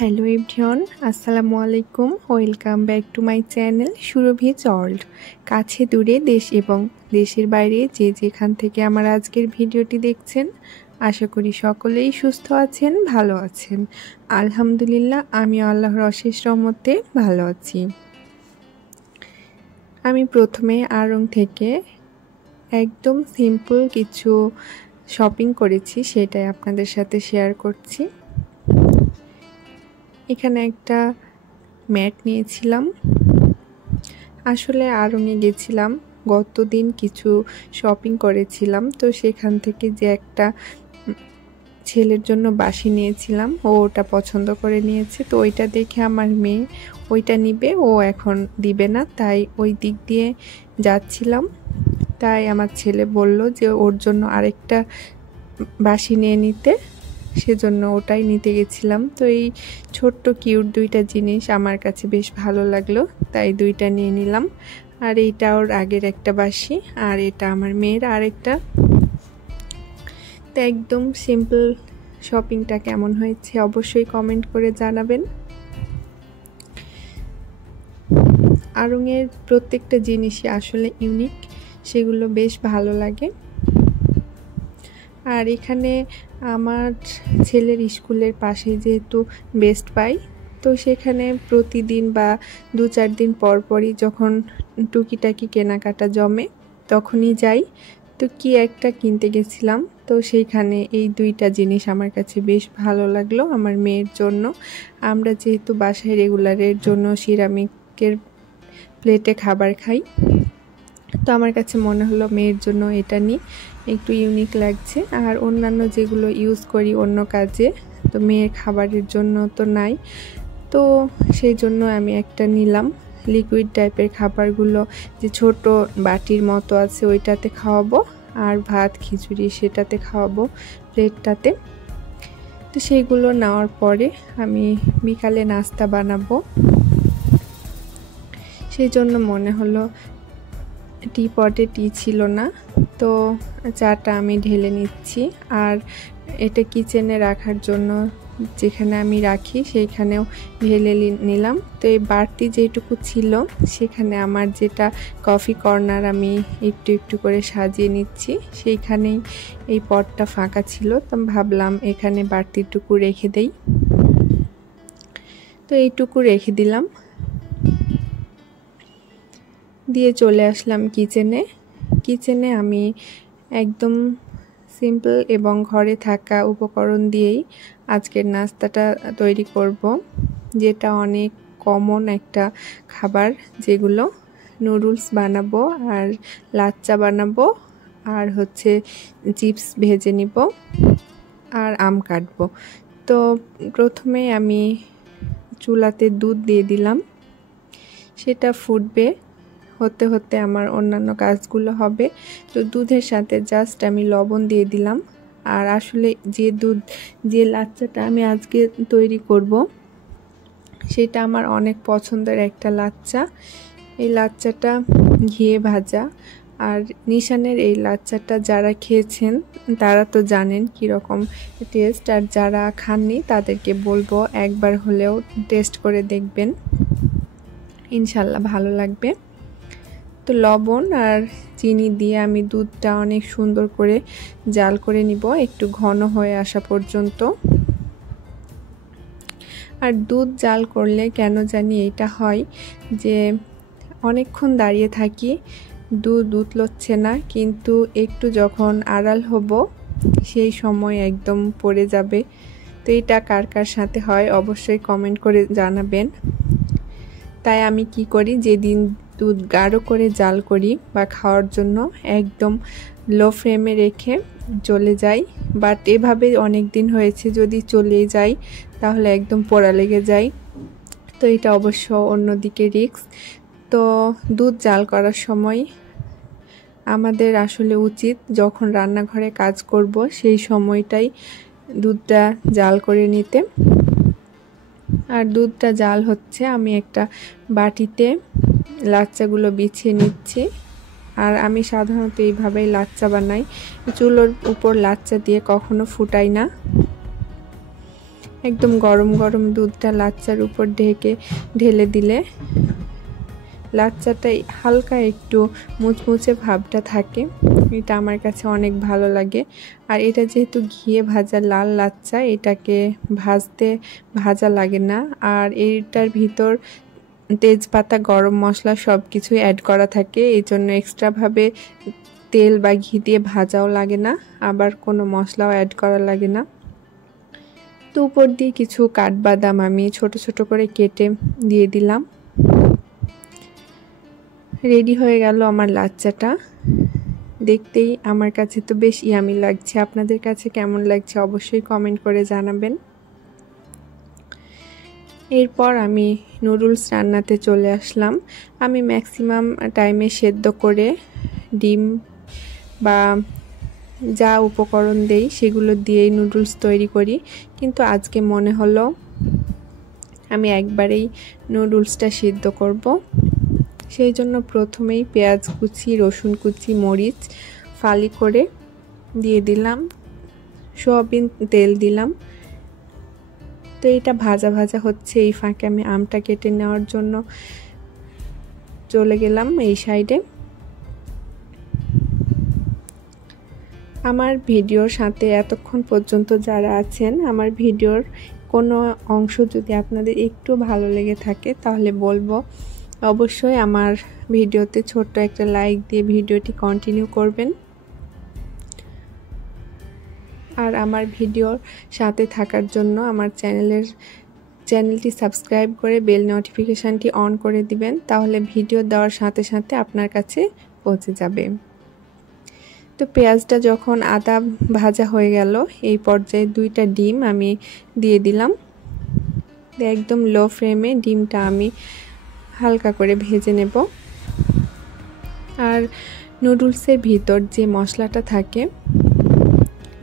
Hello everyone, আসসালামু আলাইকুম। Welcome back to my channel Surabhi's world. কাছে দূরে দেশ এবং দেশের বাইরে যে যেখান থেকে আমার আজকের ভিডিওটি দেখছেন, আশা করি সকলেই সুস্থ আছেন, ভালো আছেন। আলহামদুলিল্লাহ, আমি আল্লাহর অশেষ রহমতে ভালো আছি। আমি প্রথমে আড়ং থেকে একদম সিম্পল কিছু শপিং করেছি, সেটাই আপনাদের সাথে শেয়ার করছি। এখানে একটা ম্যাট নিয়েছিলাম। আসলে আড়ংয়ে গেছিলাম, গতদিন কিছু শপিং করেছিলাম, তো সেখান থেকে যে একটা ছেলের জন্য বাসি নিয়েছিলাম, ও ওটা পছন্দ করে নিয়েছে। তো ওইটা দেখে আমার মেয়ে ওইটা নিবে, ও এখন দিবে না, তাই ওই দিক দিয়ে যাচ্ছিলাম। তাই আমার ছেলে বলল যে ওর জন্য আরেকটা বাসি নিয়ে নিতে, সেজন্য ওটাই নিতে গেছিলাম। তো এই ছোট্ট কিউট দুইটা জিনিস আমার কাছে বেশ ভালো লাগলো, তাই দুইটা নিয়ে নিলাম। আর এইটা ওর আগের একটা বাসি, আর এটা আমার মেয়ের আরেকটা। তো একদম সিম্পল শপিংটা কেমন হয়েছে অবশ্যই কমেন্ট করে জানাবেন। আড়ংয়ের প্রত্যেকটা জিনিসই আসলে ইউনিক, সেগুলো বেশ ভালো লাগে। আর এখানে আমার ছেলের স্কুলের পাশে যেহেতু বেস্ট বাই, তো সেখানে প্রতিদিন বা 2-4 দিন পর পরই যখন টুকিটাকি কেনাকাটা জমে তখনই যাই। তো কি একটা কিনতে গেছিলাম, তো সেইখানে এই দুইটা জিনিস আমার কাছে বেশ ভালো লাগলো আমার মেয়ের জন্য। আমরা যেহেতু বাসায় রেগুলারের জন্য সিরামিকের প্লেটে খাবার খাই, তো আমার কাছে মনে হলো মেয়ের জন্য এটা নিই, একটু ইউনিক লাগছে। আর অন্যান্য যেগুলো ইউজ করি অন্য কাজে, তো মেয়ের খাবারের জন্য তো নাই, তো সেই জন্য আমি একটা নিলাম। লিকুইড টাইপের খাবারগুলো যে ছোট বাটির মতো আছে ওইটাতে খাওয়াবো, আর ভাত খিচুড়ি সেটাতে খাওয়াবো প্লেটটাতে। তো সেইগুলো নেওয়ার পরে আমি বিকালে নাস্তা বানাবো, সেই জন্য মনে হলো টি পটে টি ছিল না, তো চাটা আমি ঢেলে নিচ্ছি। আর এটা কিচেনে রাখার জন্য যেখানে আমি রাখি সেইখানেও ঢেলে নিলাম। তো এই বাড়তি যেটুকু ছিল সেখানে আমার যেটা কফি কর্নার আমি একটু একটু করে সাজিয়ে নিচ্ছি, সেইখানেই এই পটটা ফাঁকা ছিল, তো ভাবলাম এখানে বাড়তিটুকু রেখে দেই। তো এইটুকু রেখে দিলাম, দিয়ে চলে আসলাম কিচেনে আমি একদম সিম্পল এবং ঘরে থাকা উপকরণ দিয়েই আজকের নাস্তাটা তৈরি করব, যেটা অনেক কমন একটা খাবার, যেগুলো নুডলস বানাবো আর লাচ্চা বানাবো, আর হচ্ছে চিপস ভেজে নিব আর আম কাটবো। তো প্রথমে আমি চুলাতে দুধ দিয়ে দিলাম, সেটা ফুটবে, হতে হতে আমার অন্যান্য কাজগুলো হবে। তো দুধের সাথে জাস্ট আমি লবণ দিয়ে দিলাম। আর আসলে যে লাচ্চাটা আমি আজকে তৈরি করব সেটা আমার অনেক পছন্দের একটা লাচ্চা। এই লাচ্চাটা ঘিয়ে ভাজা, আর নিশানের এই লাচ্চাটা যারা খেয়েছেন তারা তো জানেন কীরকম টেস্ট, আর যারা খাননি তাদেরকে বলবো একবার হলেও টেস্ট করে দেখবেন, ইনশাল্লাহ ভালো লাগবে। তো লবণ আর চিনি দিয়ে আমি দুধটা অনেক সুন্দর করে জাল করে নিব, একটু ঘন হয়ে আসা পর্যন্ত। আর দুধ জাল করলে কেন জানি এটা হয় যে অনেকক্ষণ দাঁড়িয়ে থাকি, দুধ উতলচ্ছে না, কিন্তু একটু যখন আড়াল হব সেই সময় একদম পড়ে যাবে। তো এটা কার কার সাথে হয় অবশ্যই কমেন্ট করে জানাবেন। তাই আমি কি করি, যেদিন দুধ গাঢ় করে জাল করি বা খাওয়ার জন্য একদম লো ফ্লেমে রেখে চলে যাই, বাট এভাবে অনেক দিন হয়েছে, যদি চলে যাই তাহলে একদম পোড়া লেগে যায়। তো এটা অবশ্য অন্যদিকে রিস্ক। তো দুধ জাল করার সময় আমাদের আসলে উচিত যখন রান্নাঘরে কাজ করব সেই সময়টাই দুধটা জাল করে নিতে। আর দুধটা জাল হচ্ছে, আমি একটা বাটিতে লাচ্চাগুলো বিছিয়ে নিচ্ছি। আর আমি সাধারণত এইভাবেই লাচ্চা বানাই, চুলোর উপর লাচ্চা দিয়ে কখনো ফুটাই না। একদম গরম গরম দুধটা লাচ্চার উপর ঢেলে দিলে লাচ্চাটা হালকা একটু মুচমুচে ভাবটা থাকে, এটা আমার কাছে অনেক ভালো লাগে। আর এটা যেহেতু ঘিয়ে ভাজা লাল লাচ্চা, এটাকে ভাজা লাগে না। আর এটার ভিতর তেজপাতা, গরম মশলা সব কিছু অ্যাড করা থাকে, এই জন্য এক্সট্রাভাবে তেল বা ঘি দিয়ে ভাজাও লাগে না, আবার কোনো মশলাও অ্যাড করা লাগে না। তো উপর দিয়ে কিছু কাঠবাদাম আমি ছোট ছোট করে কেটে দিয়ে দিলাম। রেডি হয়ে গেল আমার লাচ্চাটা। দেখতেই আমার কাছে তো বেশ ইয়ামি লাগছে, আপনাদের কাছে কেমন লাগছে অবশ্যই কমেন্ট করে জানাবেন। এরপর আমি নুডলস রান্নাতে চলে আসলাম। আমি ম্যাক্সিমাম টাইমে সেদ্ধ করে ডিম বা যা উপকরণ দেই সেগুলো দিয়েই নুডলস তৈরি করি, কিন্তু আজকে মনে হলো আমি একবারেই নুডলসটা সিদ্ধ করব। সেই জন্য প্রথমেই পেঁয়াজ কুচি, রসুন কুচি, মরিচ ফালি করে দিয়ে দিলাম, সয়াবিন তেল দিলাম। তো এটা ভাজা ভাজা হচ্ছে, এই ফাঁকে আমি আমটা কেটে নেওয়ার জন্য চলে গেলাম এই সাইডে। আমার ভিডিওর সাথে এতক্ষণ পর্যন্ত যারা আছেন, আমার ভিডিওর কোনো অংশ যদি আপনাদের একটু ভালো লেগে থাকে তাহলে বলবো অবশ্যই আমার ভিডিওতে ছোট্ট একটা লাইক দিয়ে ভিডিওটি কন্টিনিউ করবেন। আর আমার ভিডিওর সাথে থাকার জন্য আমার চ্যানেলটি সাবস্ক্রাইব করে বেল নোটিফিকেশানটি অন করে দিবেন, তাহলে ভিডিও দেওয়ার সাথে সাথে আপনার কাছে পৌঁছে যাবে। তো পেঁয়াজটা যখন আদা ভাজা হয়ে গেল, এই পর্যায়ে 2টা ডিম আমি দিয়ে দিলাম। একদম লো ফ্লেমে ডিমটা আমি হালকা করে ভেজে নেব। আর নুডলসের ভিতর যে মশলাটা থাকে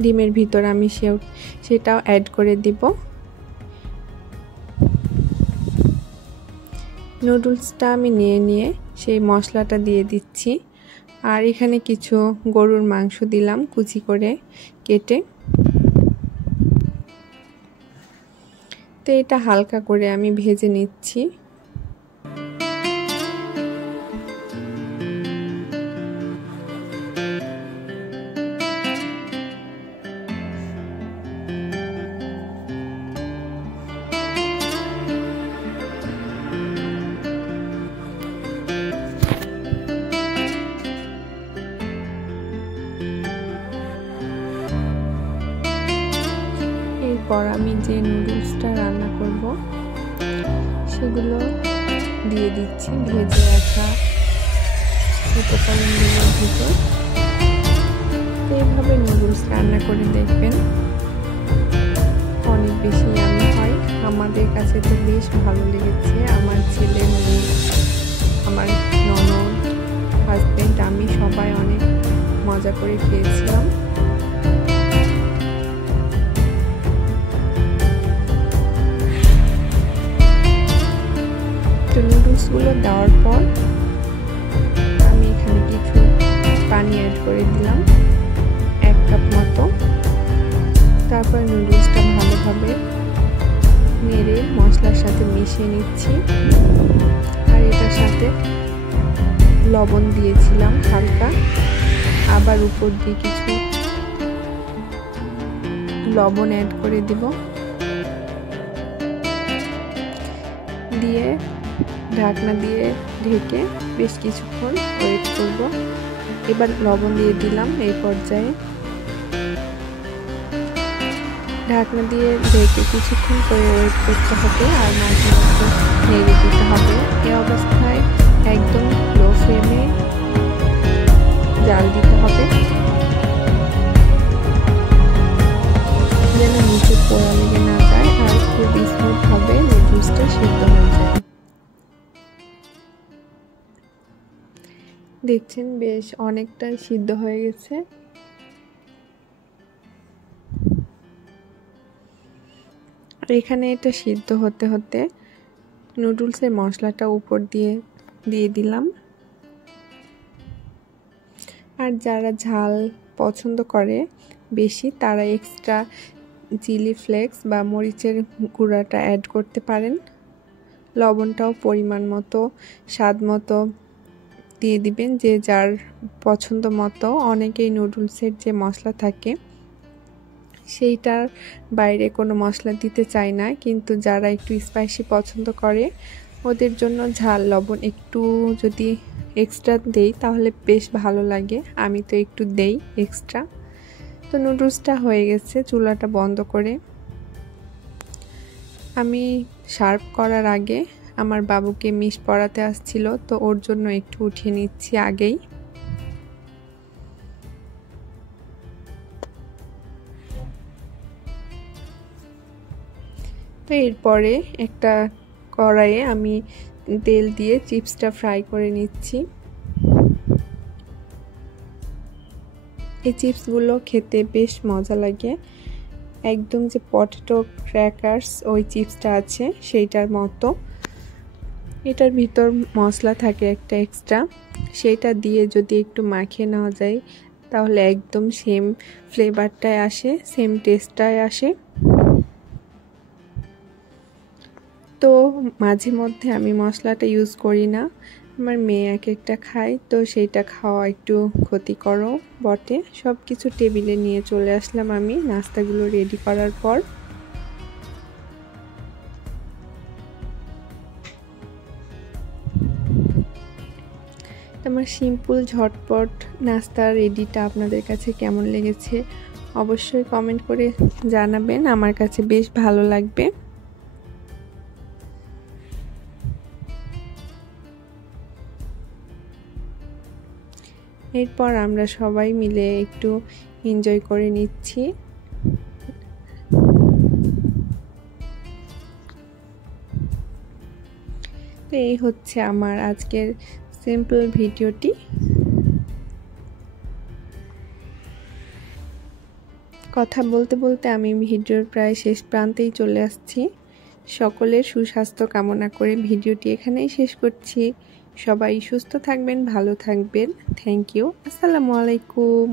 ডিমের ভিতর আমি সেটাও অ্যাড করে দিব। নুডলসটা আমি নিয়ে সেই মশলাটা দিয়ে দিচ্ছি। আর এখানে কিছু গরুর মাংস দিলাম কুচি করে কেটে। তো এটা হালকা করে আমি ভেজে নিচ্ছি। এরপর আমি যে নুডলসটা রান্না করব সেগুলো দিয়ে দিচ্ছি ভেজে রাখা উপকরণগুলোর ভিতর। তো এইভাবে নুডলস রান্না করে দেখবেন, অনেক বেশি ইয়ামি হয়। আমাদের কাছে তো বেশ ভালো লেগেছে, আমার ছেলে, মেয়ে, আমার ননদ, হাজব্যান্ড, আমি সবাই অনেক মজা করে খেয়েছিলাম। তো নুডলসগুলো দেওয়ার পর আমি এখানে কিছু পানি অ্যাড করে দিলাম, 1 কাপ মতো। তারপর নুডলসটা ভালোভাবে নেড়ে মশলার সাথে মিশিয়ে নিচ্ছি। আর এটার সাথে লবণ দিয়েছিলাম হালকা, আবার উপর দিয়ে কিছু লবণ অ্যাড করে দিব, দিয়ে ঢাকনা দিয়ে ঢেকে বেশ কিছুক্ষণ ওয়েট করব। এবার লবণ দিয়ে দিলাম। এই পর্যায়ে ঢাকনা দিয়ে ঢেকে কিছুক্ষণ করে ওয়েট করতে হবে আর মাঝে মাঝে নেড়ে দিতে হবে। এই অবস্থায় একদম লো ফ্লেমে জাল দিতে হবে যেন নিচে পোড়া লেগে না যায় আর খুব স্মুথ হবে নুডলসটা সিদ্ধ হয়ে যায়। দেখছেন বেশ অনেকটাই সিদ্ধ হয়ে গেছে। আর এখানে এটা সিদ্ধ হতে হতে নুডলসের মশলাটা উপর দিয়ে দিলাম। আর যারা ঝাল পছন্দ করে বেশি, তারা এক্সট্রা চিলি ফ্লেক্স বা মরিচের গুঁড়াটা অ্যাড করতে পারেন। লবণটাও পরিমাণ মতো স্বাদ মতো দিয়ে দিবেন, যে যার পছন্দ মতো। অনেকেই নুডলসের যে মশলা থাকে সেইটার বাইরে কোনো মশলা দিতে চায় না, কিন্তু যারা একটু স্পাইসি পছন্দ করে ওদের জন্য ঝাল লবণ একটু যদি এক্সট্রা দেই তাহলে বেশ ভালো লাগে। আমি তো একটু দেই এক্সট্রা। তো নুডলসটা হয়ে গেছে, চুলাটা বন্ধ করে আমি সার্ভ করার আগে আমার বাবুকে মিশ পড়াতে আসছিল, তো ওর জন্য একটু উঠিয়ে নিচ্ছি আগেই। তো এরপরে একটা কড়াইয়ে আমি তেল দিয়ে চিপসটা ফ্রাই করে নিচ্ছি। এই চিপসগুলো খেতে বেশ মজা লাগে, একদম যে পটেটো ক্র্যাকার্স ওই চিপসটা আছে সেইটার মতো। এটার ভিতর মশলা থাকে একটা এক্সট্রা, সেইটা দিয়ে যদি একটু মাখিয়ে নেওয়া যায় তাহলে একদম সেম ফ্লেভারটাই আসে, সেম টেস্টটাই আসে। তো মাঝে মধ্যে আমি মশলাটা ইউজ করি না, আমার মেয়ে এক একটা খায়, তো সেইটা খাওয়া একটু ক্ষতিকরও বটে। সব কিছু টেবিলে নিয়ে চলে আসলাম আমি নাস্তাগুলো রেডি করার পর। আমার সিম্পল ঝটপট নাস্তা রেডিটা আপনাদের কাছে কেমন লেগেছে অবশ্যই কমেন্ট করে জানাবেন, আমার কাছে বেশ ভালো লাগবে। এরপর আমরা সবাই মিলে একটু এনজয় করে নিচ্ছি। তো এই হচ্ছে আমার আজকের সিম্পল ভিডিওটি। কথা বলতে বলতে আমি ভিডিওর প্রায় শেষ প্রান্তেই চলে আসছি। সকলের সুস্বাস্থ্য কামনা করে ভিডিওটি এখানেই শেষ করছি। সবাই সুস্থ থাকবেন, ভালো থাকবেন। Thank you. আসসালামু আলাইকুম।